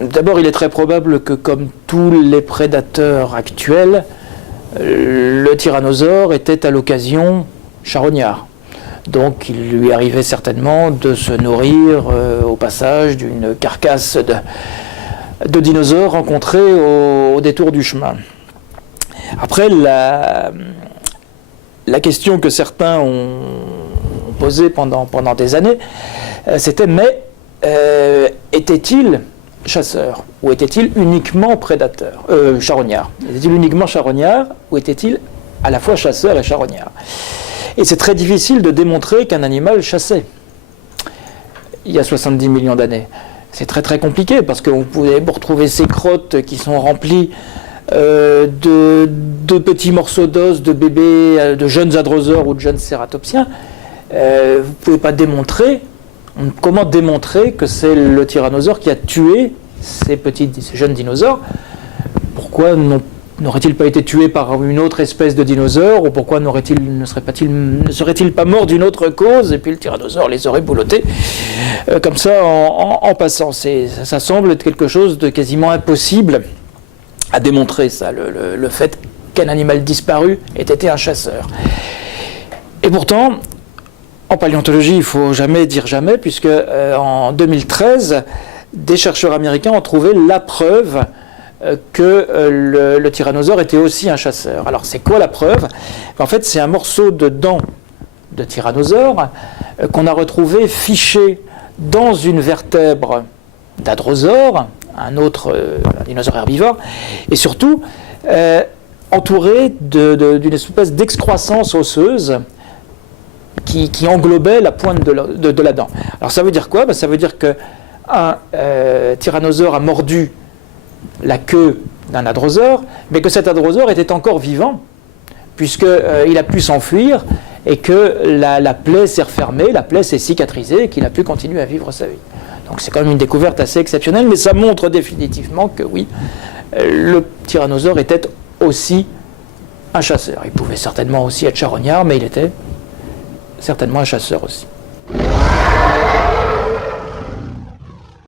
D'abord, il est très probable que, comme tous les prédateurs actuels, le tyrannosaure était à l'occasion charognard. Donc il lui arrivait certainement de se nourrir au passage d'une carcasse de dinosaures rencontrés au détour du chemin. Après, la question que certains ont posée pendant des années, c'était mais était-il chasseur ou était-il uniquement prédateur, charognard? Était-il uniquement charognard ou était-il à la fois chasseur et charognard? Et c'est très difficile de démontrer qu'un animal chassait il y a 70 millions d'années. C'est très très compliqué parce que vous pouvez retrouver ces crottes qui sont remplies de petits morceaux d'os de bébés, de jeunes hadrosaures ou de jeunes cératopsiens. Vous ne pouvez pas démontrer. Comment démontrer que c'est le tyrannosaure qui a tué ces jeunes dinosaures? Pourquoi n'aurait-il pas été tué par une autre espèce de dinosaure? Ou pourquoi ne serait-il pas mort d'une autre cause et puis le tyrannosaure les aurait boulottés comme ça en passant? Ça semble être quelque chose de quasiment impossible à démontrer, ça, le fait qu'un animal disparu ait été un chasseur. Et pourtant, en paléontologie, il ne faut jamais dire jamais, puisque en 2013, des chercheurs américains ont trouvé la preuve que le tyrannosaure était aussi un chasseur. Alors c'est quoi la preuve? En fait, c'est un morceau de dent de tyrannosaure qu'on a retrouvé fiché dans une vertèbre d'hadrosaure, un dinosaure herbivore, et surtout entouré d'une espèce d'excroissance osseuse qui englobait la pointe de la dent. Alors ça veut dire quoi? Ça veut dire qu'un tyrannosaure a mordu la queue d'un hadrosaure, mais que cet hadrosaure était encore vivant, puisqu'il a pu s'enfuir et que la plaie s'est refermée, la plaie s'est cicatrisée et qu'il a pu continuer à vivre sa vie. Donc c'est quand même une découverte assez exceptionnelle, mais ça montre définitivement que oui, le tyrannosaure était aussi un chasseur. Il pouvait certainement aussi être charognard, mais il était certainement un chasseur aussi.